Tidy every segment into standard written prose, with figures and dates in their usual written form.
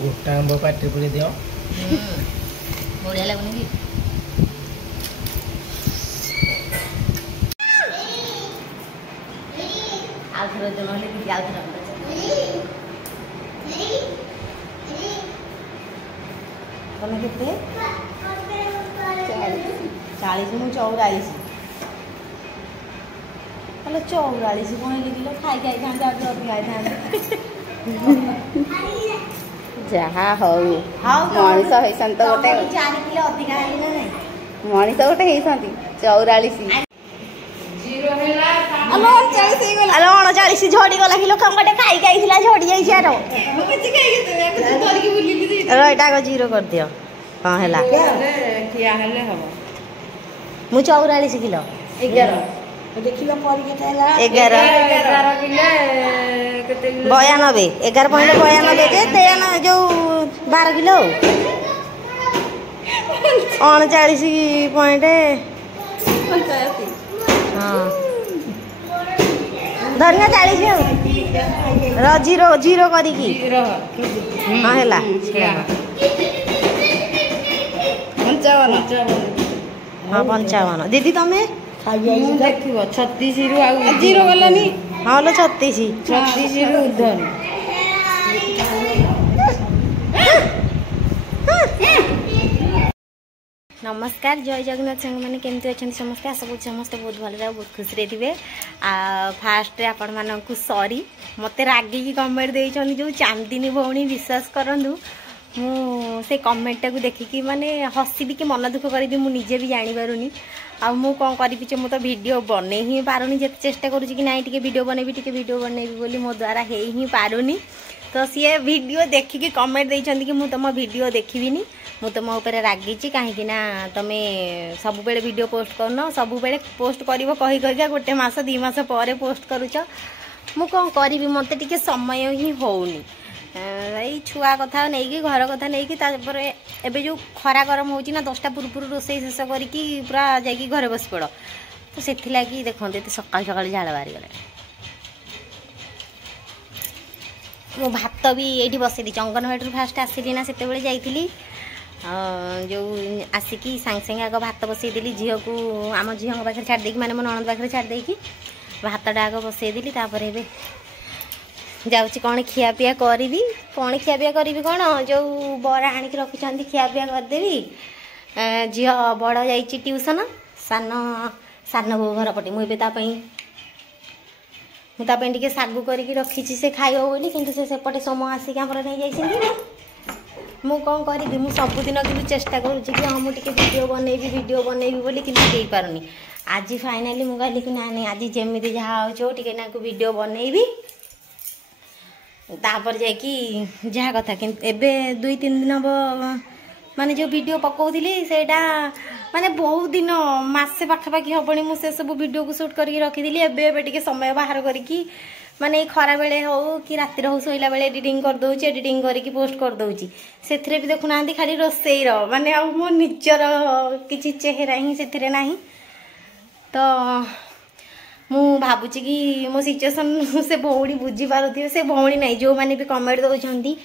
गोटा आंब पाटी पूरे दियो बढ़िया लगुनि कि आउथर जो नले कि आउथर तमे केते 40 मु 44 हेलो 44 कोन लिखिलो खाई खाई थांते आज अधिक खाई थांते जहा हौ मनीष हेसन तो गोटे 4 किलो अधिक आइले नै मनीष गोटे हेसन 44 अलो 39 झड़ी गला किलो खंगटे खाई खाईला झड़ी जाई छारो रइटा को जीरो कर दियो हां हला किया हले हम मु 44 किलो 11 देखिलो पर केते हला 11 किलो केते 92 11.92 जे तेन जो 12 किलो 39 पॉइंट हां धनिया 40 र जीरो जीरो करी की हां हला 55 हां 55 दीदी तमे देखिबो 36 रु आ जीरो गलानी हां लो 36 रु उधर नमस्कार जय जगन्नाथ संग मैंने केमती अच्छा समस्ते आशा कर समस्त बहुत भल बहुत खुशी रे थे फास्ट आपण मानक सॉरी मत रागिक कमेंट देइछन जो चांदिनी भौणी विश्वास करंदु मु से कमेंट टाक देखिकी माने हसीबी कि मन दुख करी मु निजे भी जानी पारुनी आ मु कोन करिबि जे मु तो वीडियो बने ही पारुनी जे चेष्टा करूची कि नाही टिके वीडियो बनेबी बोली मो द्वारा हे ही पारुनी तो सी वीडियो देखिकी कमेंट देइछन कि मु तुम वीडियो देखिबिनी मु तुम ऊपर रागी कहीं तुम सब बेले वीडियो पोस्ट करन सब बेले पोस्ट कर कही कही गोटे मास 2 मास पर पोस्ट करुच मु कौन करी मत टे समय ही होनी छुआ कथा नहीं घर कथा नहीं एबे जो खरा गरम होची ना 10टा पूर्व रोसई शेष करके पूरा जाकि घरे बस पड़ तो से देखते सकाल सकाल झाड़ बाहरी गले मु भात भी ये बसई दी अंगनवाड़ी फास्ट आसली ना से जाइली जो आसिकी सांगे सांगे आग भात बसईदेली झील को आम झील पाखे छाड़ी मैंने मो ननद पाखे छाड़ी भातटा आग बसईदेली जाऊँगी कौन खियापिया करी कौन खियापिया करी कौन जो बरा आणिक रखिंट खियापिया करदेवी झील बड़ जा ट्यूशन सान सान बो घर पटे मुझे मुझे सागु करके रखी से खाइब बोली किंतु से सेपटे समय आसिक नहीं जाइए मु कौन करी मु सबुदिन कि चेष्टा करुँची कि हाँ मुझे वीडियो बनैबी बोली कि पारुनी आज फाइनाली मुझे कहली कि ना नहीं आज जमी जहाँ हो टे ना वीडियो बनैबी तापर जाकि जहाँ कथा कि एबे 2-3 दिन हम माने जो वीडियो पकाउली सेटा माने बहुत दिन मासे पाखापाखि हेनी मुझे सब वीडियो को शूट करके रखीदी एबे टे समय बाहर करके माने खरा बेले हो कि रातिर हो सोइला बेले एडिटिंग कर दउची एडिटिंग करके पोस्ट कर दउची सेथरे भी देखु नांदी खाली रोसई रो माने आ मो निजर किछि चेहरा ही सेथरे नाही तो मु भाबुची कि मो सिचुएशन से भौणी बुझी पारुथिबे से भौणी नाही जो माने भी कमेंट दउछंती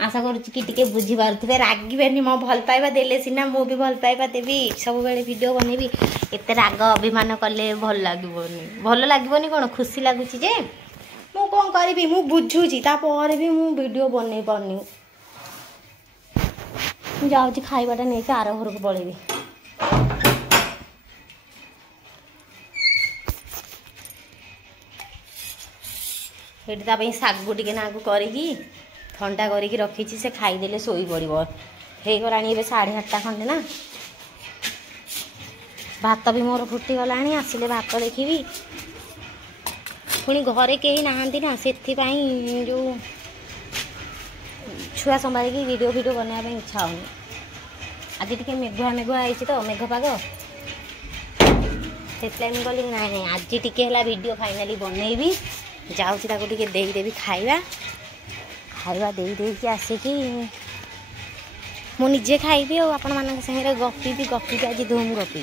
आशा करूँ कि टे बुझी पारे रागेनि मो भल पाइबा देले सिना मु भी भल पाइबा देवी सब बेले वीडियो बनैबी एते राग अभिमान कले भल लागबोनी कौन खुशी लगुच जे मु कौन करी मु बुझुची तापर भी मु वीडियो बनै पारनी जाऊँगी खाइबाटा नहीं आर घर को पलैबी ये सागु टे ना करी ठंडा करके रखी से खाईदे शोई पड़ हो गलानी 8:30 खंडे ना भात भी मोर फुटी गला आसिले भात देखी पुणी घरे कहीं नहांती ना से जो छुआ संभाल वीडियो बनाने इच्छा होनी आज टे मेघुआ आई तो मेघ पाग से कहली ना आज टे वीडियो फाइनाली बनैबी जाऊँगी टे देदेवी खाइबा खाइबा दे आसिकी मु निजे खाइबी और आपण मान सागे गपी आज धूम गपी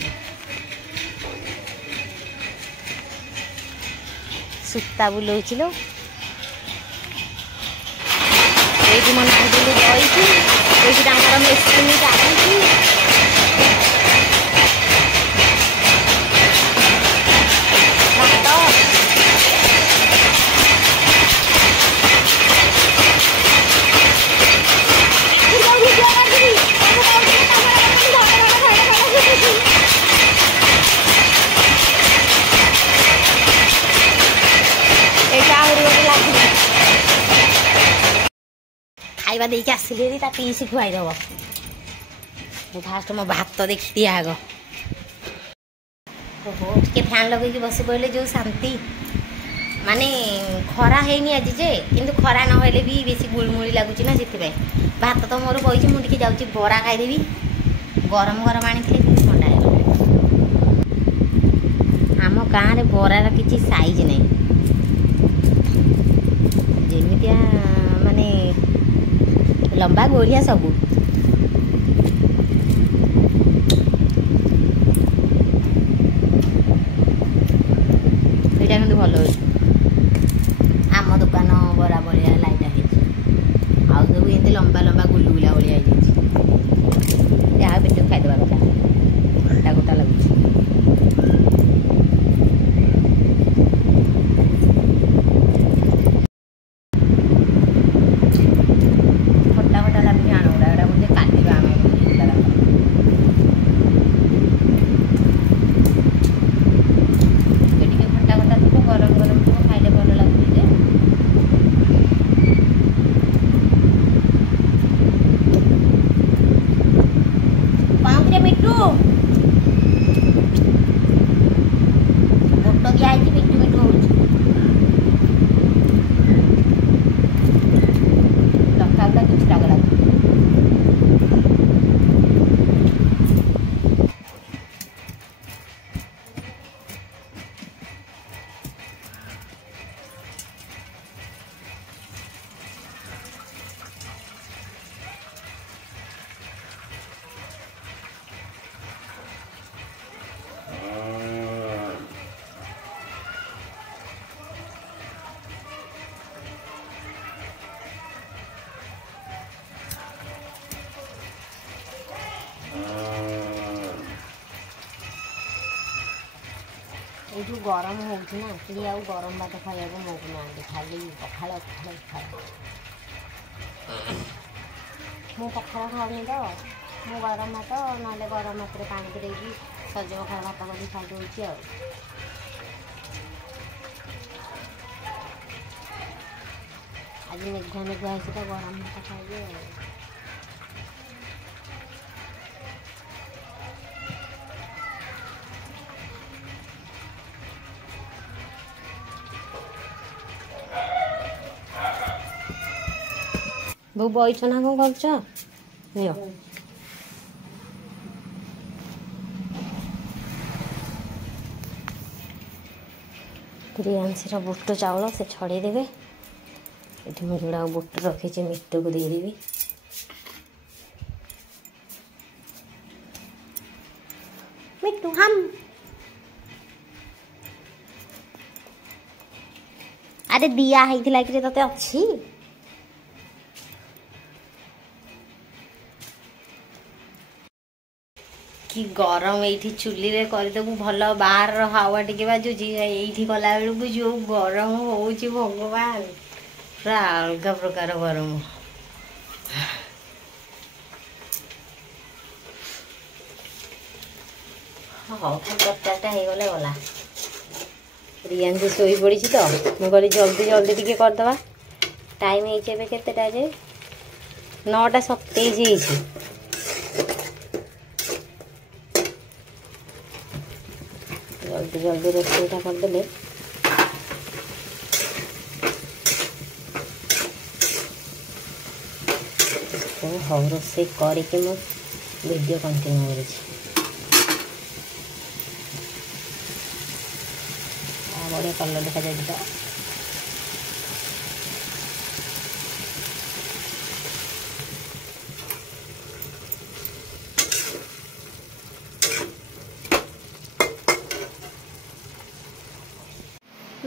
सूता बुलाऊँ लो ये ଏଇଠି ମୋ ନାଙ୍ଗିଲି ବଇଛି, ଏଇଠି ତାଙ୍କର ମେସିନ୍ ଚାଲିଛି। खाइबा देके आसिले ता पीसी खुआई दब। फास्ट मो भात देखी आग। ओहो टे फैन लगे बस पड़े जो शांति माने खरा है आज जे किंतु खरा ना भी बेसी गुलमुली लगुच ना से भात तो मोर बही मुझे जाऊँगी बरा खाईदेवी। गरम गरम आनी ठंडा आम गाँव में बरार किसी साइज नहीं जमितिया माने लंबा गोलिया सबू ये भल आम दुकान बरा भाया लाइटा है सब ये लंबा लंबा गुलुगुला भाया जहाँ पेट खाईदे कथा घंटा घंटा लगुच ये गरम होना कि आउ गरम भात खाया मगुना खाली पखाड़ पखाड़ मु पखाड़ खाऊनी तो मु गरम भात ना गरम भात पानी पुरेगी सज पखाड़ भात कर खाईदे आज मेघुआ मेघुआ तो गरम भात खाइबे। बो बईछ ना कौन कर प्रियांशी बुट चाउल से छड़ेदेवे ये मुझे जोड़ा बुट रखी मिट्टू को देदेवी मिट्टू हम अरे दिया है कि ते अच्छी कि गरम ये चुली रे करदेबू भल बाहर हावा टिके बाजुची ये कला बेलू जो गरम हो भगवान पूरा अलग प्रकार गरम। हाँ तरकारीटा हो गले गला रियांशी शोई पड़ी तो मुझे जल्दी जल्दी टिके करदे टाइम होते के 9:27 जल्दी जल्दी रोसईटा करदे हाँ रोसई करके मो वीडियो कंटिन्यू कर बढ़िया कलर देखा जाए तो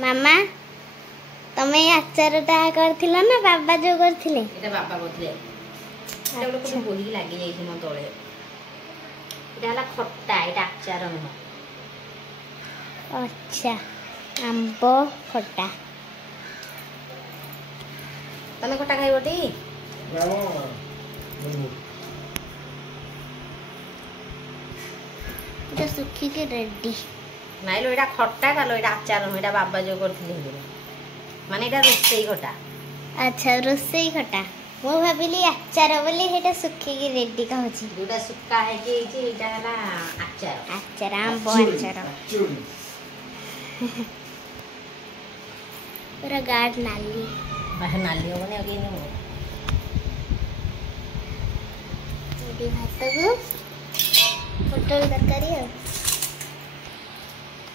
मामा तमे आचारटा करथिला ना बाबा जो करथिले एटा बाबा करथिले एटा गोटे बोही लागि जाई छ म तळे एटा हला खट्टा एटा आचार न अच्छा आंबो खट्टा तमे खट्टा खाइबोटी एटा सुखी के रेडी नाइलो एटा खट्टा कालो एटा आचार न एटा बाबा जो करथिले माने एटा रोसई खट्टा अच्छा रोसई खट्टा मो भाबिली आचार बोली हेटा सुखी के रेडी कहूची जोटा सुक्का है कि एटा हला आचार आचार आंबो आचार पूरा गाढ़ नाली बाहर नाली हो ने अगे ने एडी भात को पटल तरकारी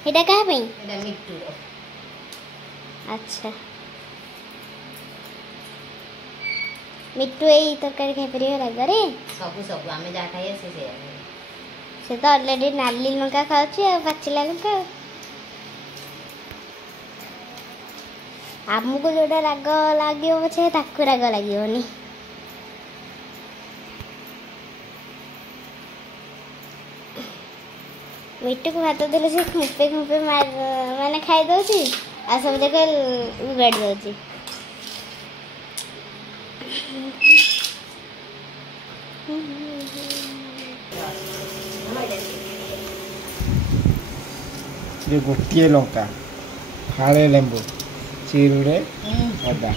हेटा कहा पई एटा मिट्टू अच्छा मिट्टू एई तरकारी खाइ परियो रागरे सब आमे जा खाइ से तो ऑलरेडी नाली लंका खाउची आ पाचिला लंका आमको जोटा राग लागियो पछे ताकू राग लागियोनी मिट्टू को भात देले से खुंपे माने खाइ दउची आ सब जगह उगाड़ दउची ये गोटे लंका फाड़े लेंबू चिरुड़े अदा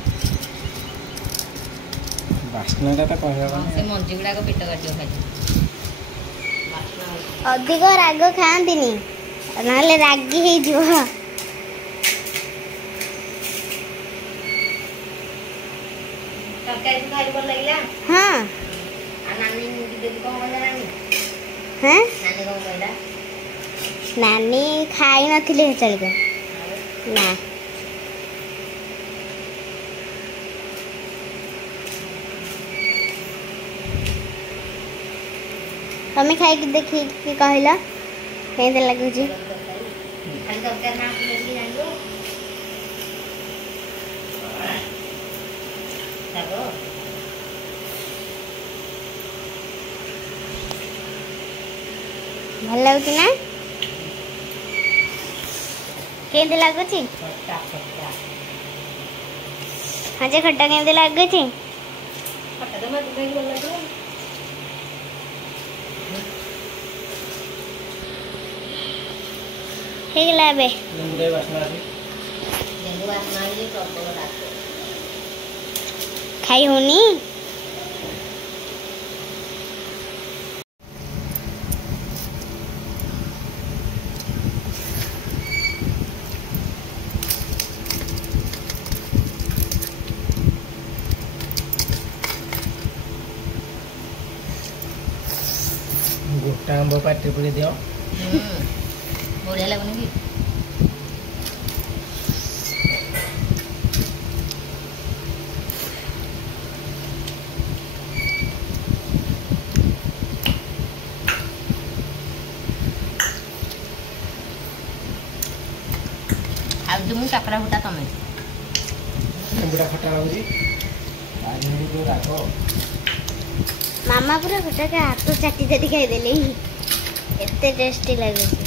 बास्नाटा तो कहबा से मंजी गुडा को पेट काटियो खाइ अधिक राग खाआंतिनी नहले रागी हे जो तरकारी खाइ बोल लागला हां आ नानी मुडी दे को कहला नानी हैं नानी को कहला नानी खाई नथिले चल को ना तमे खाई के देखि के कहला केते लागु छी खाली तरकारी ना लेके जानो तबो भल लागु ना केते लागु छी खट्टा खट्टा हां जे खट्टा केते लागु छी खट्टा तो मत खाइ बोल लागला हे लाबे मुंडे बास्ना आसी लेंबू आसना ये प्रॉपर डाल खाई होनी गोटा आंब पाटे पड़े दियो बढ़िया लगुनी कि अब तुम काकड़ा फुटा तमें लेंबूटा खट्टा लाଗୁଛି आ लेंबू जो राग मामा पूरा खट्टा के हाथ चाटी चाटी खाई देली एते टेस्टी लगे